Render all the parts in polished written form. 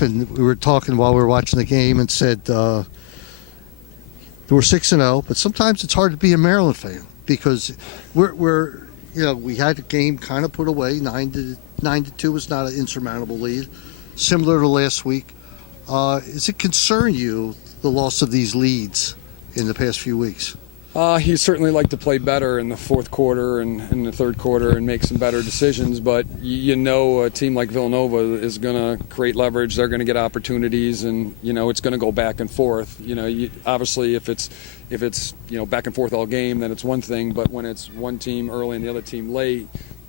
and we were talking while we were watching the game and said we're 6-0, but sometimes it's hard to be a Maryland fan because we're we had a game kind of put away. 9-2 was not an insurmountable lead, similar to last week. Does it concern you, the loss of these leads in the past few weeks? He certainly like to play better in the fourth quarter and in the third quarter and make some better decisions, but a team like Villanova is going to create leverage. They're going to get opportunities, and it's going to go back and forth. Obviously if it's back and forth all game, then it's one thing, but when it's one team early and the other team late,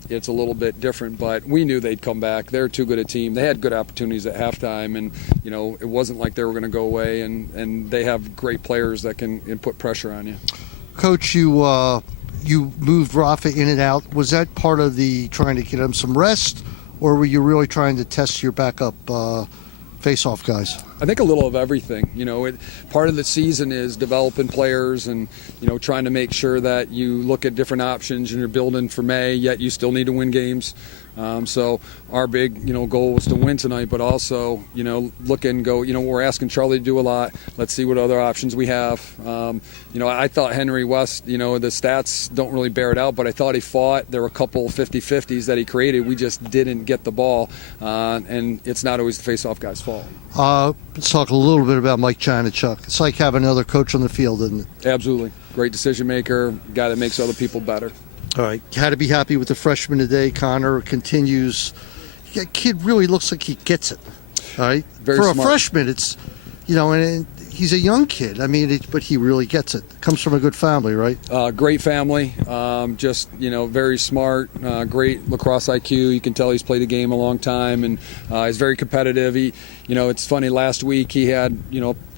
it's a little bit different. But we knew they'd come back. They're too good a team. They had good opportunities at halftime, and it wasn't like they were going to go away, and they have great players that can put pressure on you. Coach, you moved Rafa in and out. Was that part of the trying to get him some rest, or were you really trying to test your backup face-off guys? I think a little of everything. Part of the season is developing players and trying to make sure that you look at different options and you're building for May, yet you still need to win games. So our big goal was to win tonight, but also look and go. We're asking Charlie to do a lot. Let's see what other options we have. I thought Henry West. The stats don't really bear it out, but I thought he fought. There were a couple 50-50s that he created. We just didn't get the ball, and it's not always the face-off guy's fault. Let's talk a little bit about Mike Janachuk. It's like having another coach on the field, isn't it? Absolutely. Great decision maker, guy that makes other people better. All right. Had to be happy with the freshman today. Connor continues. That kid really looks like he gets it. All right. Very For smart. a freshman, it's, and he's a young kid. I mean, but he really gets it. Comes from a good family, right? Great family. Just, very smart. Great lacrosse IQ. You can tell he's played the game a long time, and he's very competitive. It's funny. Last week he had,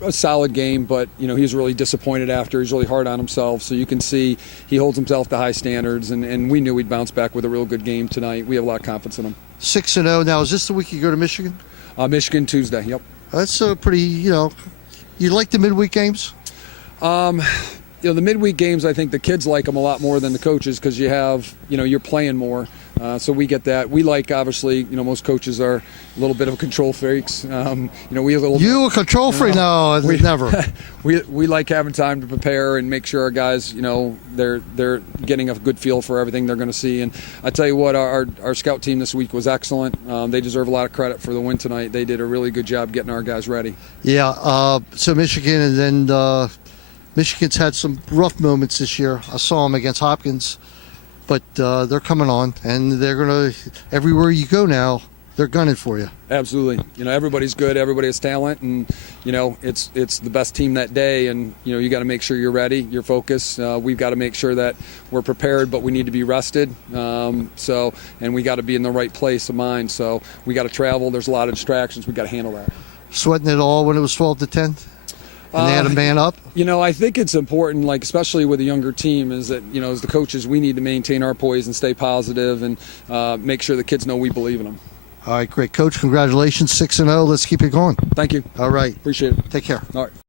a solid game, but he was really disappointed after. He's really hard on himself. So you can see he holds himself to high standards, and we knew he'd bounce back with a real good game tonight. We have a lot of confidence in him. 6-0 now. Is this the week you go to Michigan? Michigan Tuesday. Yep. That's a pretty. You like the midweek games? The midweek games, I think the kids like them a lot more than the coaches because you have, you're playing more. So we get that. We like, obviously, most coaches are a little bit of control freaks. We a little. You a control freak? No, never. We like having time to prepare and make sure our guys, they're getting a good feel for everything they're going to see. And I tell you what, our scout team this week was excellent. They deserve a lot of credit for the win tonight. They did a really good job getting our guys ready. Yeah. So Michigan, and then. Michigan's had some rough moments this year. I saw them against Hopkins, but they're coming on, and they're going to, everywhere you go now, they're gunning for you. Absolutely. Everybody's good. Everybody has talent, and, it's the best team that day, and, you got to make sure you're ready, you're focused. We've got to make sure that we're prepared, but we need to be rested. And we got to be in the right place of mind. So we got to travel. There's a lot of distractions. We got to handle that. Sweating it all when it was 12-10? And they had a man up? I think it's important, especially with a younger team, is that, as the coaches, we need to maintain our poise and stay positive and make sure the kids know we believe in them. All right, great. Coach, congratulations, 6-0. Let's keep it going. Thank you. All right. Appreciate it. Take care. All right.